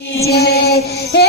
Hey.